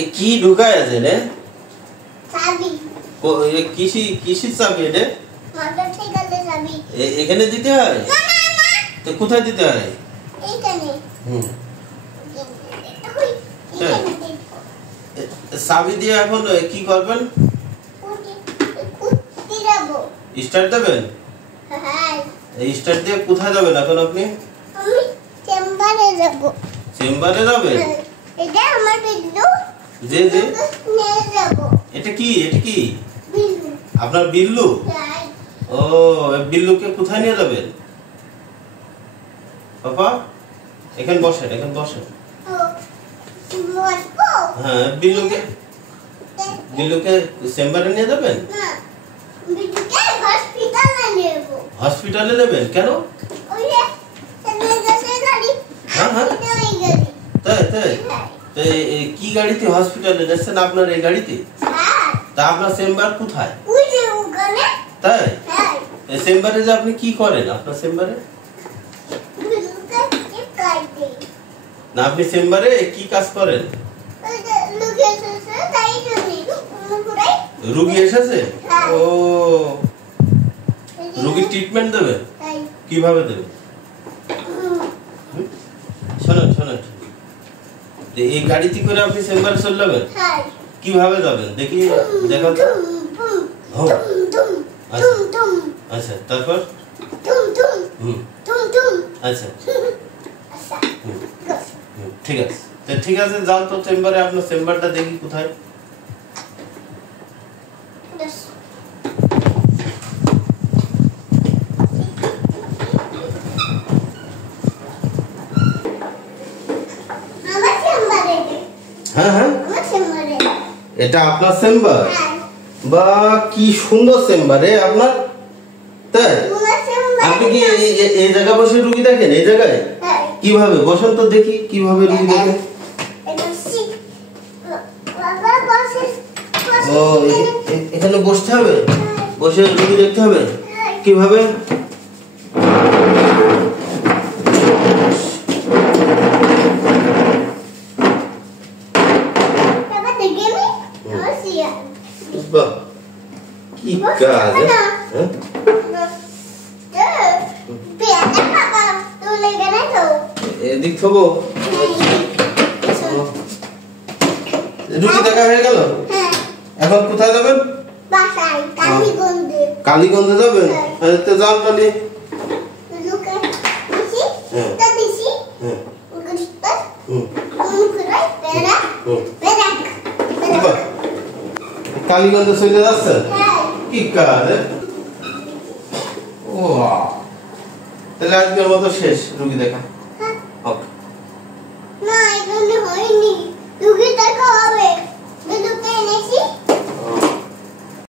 এ কি ঢুকায় আছে রে? চাবি। এ কিসির চাবি এটা? মোটরসাইকেলের চাবি। এখানে দিতে হয়? না না না। তো কোথায় দিতে হয়? এইখানে। চাবি দিয়ে এখন কি করবেন? স্টার্ট দেবেন? হ্যাঁ। স্টার্ট দিয়ে কোথায় যাবেন এখন আপনি? আমি চেম্বারে যাব। চেম্বারে যাবেন? এটা আমার বিল্লু। জি জি। নিয়ে যাব। এটা কি? এটা কি? বিল্লু। আপনার বিল্লু? হ্যাঁ। ও, বিল্লুকে কোথায় নিয়ে যাবেন? পাপা এখানে বসেন, এখানে বসেন। হ্যাঁ, বিল্লুকে চেম্বারে নিয়ে যাবেন? না, বিল্লুকে হসপিটালে নেব। হসপিটালে নেবেন কেন? ওই যে সেখানে গেছে গাড়ি। হ্যাঁ হ্যাঁ। ওই গাড়ি। তাই তাই। তো কি গাড়িতে হসপিটালে যাচ্ছেন আপনার? এই গাড়িতে? হ্যাঁ। তা আপনার চেম্বার কোথায়? ওই যে ওখানে। তাই? হ্যাঁ। এই চেম্বারে যে আপনি কি করেন আপনার চেম্বারে? বিল্লুকে চেক করতে। না, আপনি চেম্বারে কি কাজ করেন? ওই যে লোক এসেছে তাই জন্য পুরাই। রোগী এসেছে? হ্যাঁ। ও, রোগীর ট্রিটমেন্ট দেবে? তাই। কিভাবে দেবে? শোনেন শোনেন, এই গাড়িতে করে আপনি চেম্বারে চলে যাবেন? হ্যাঁ। কিভাবে যাবেন দেখি, দেখান তো। ধুম ধুম ধুম ধুম। আচ্ছা, তারপর? ধুম ধুম হুম, ধুম ধুম। আচ্ছা। আচ্ছা। ঠিক আছে, তো ঠিক আছে, যান তো চেম্বারে। আপনার চেম্বারটা দেখি কোথায়। হ্যাঁ হ্যাঁ, এটা আপনার চেম্বার? বা কি সুন্দর চেম্বারে আপনার। তাই? আপনি কি এই জায়গায় বসে রুগী দেখেন? এই জায়গায় কিভাবে বসেন তো দেখি, কিভাবে রুগী দেখেন? ও, এখানে বসতে হবে? বসে রুগী দেখতে হবে? কিভাবে? বাহ, কি কাজ! এদিক থবো। রুগী দেখা হয়ে গেল? এখন কোথায় যাবেন? কালীগঞ্জে যাবেন? তো যান তাহলে। কালীগঞ্জে চলে যাচ্ছেন? কি কাজ! ও, তাহলে আজকের মতো শেষ রুগী দেখা। ওকে।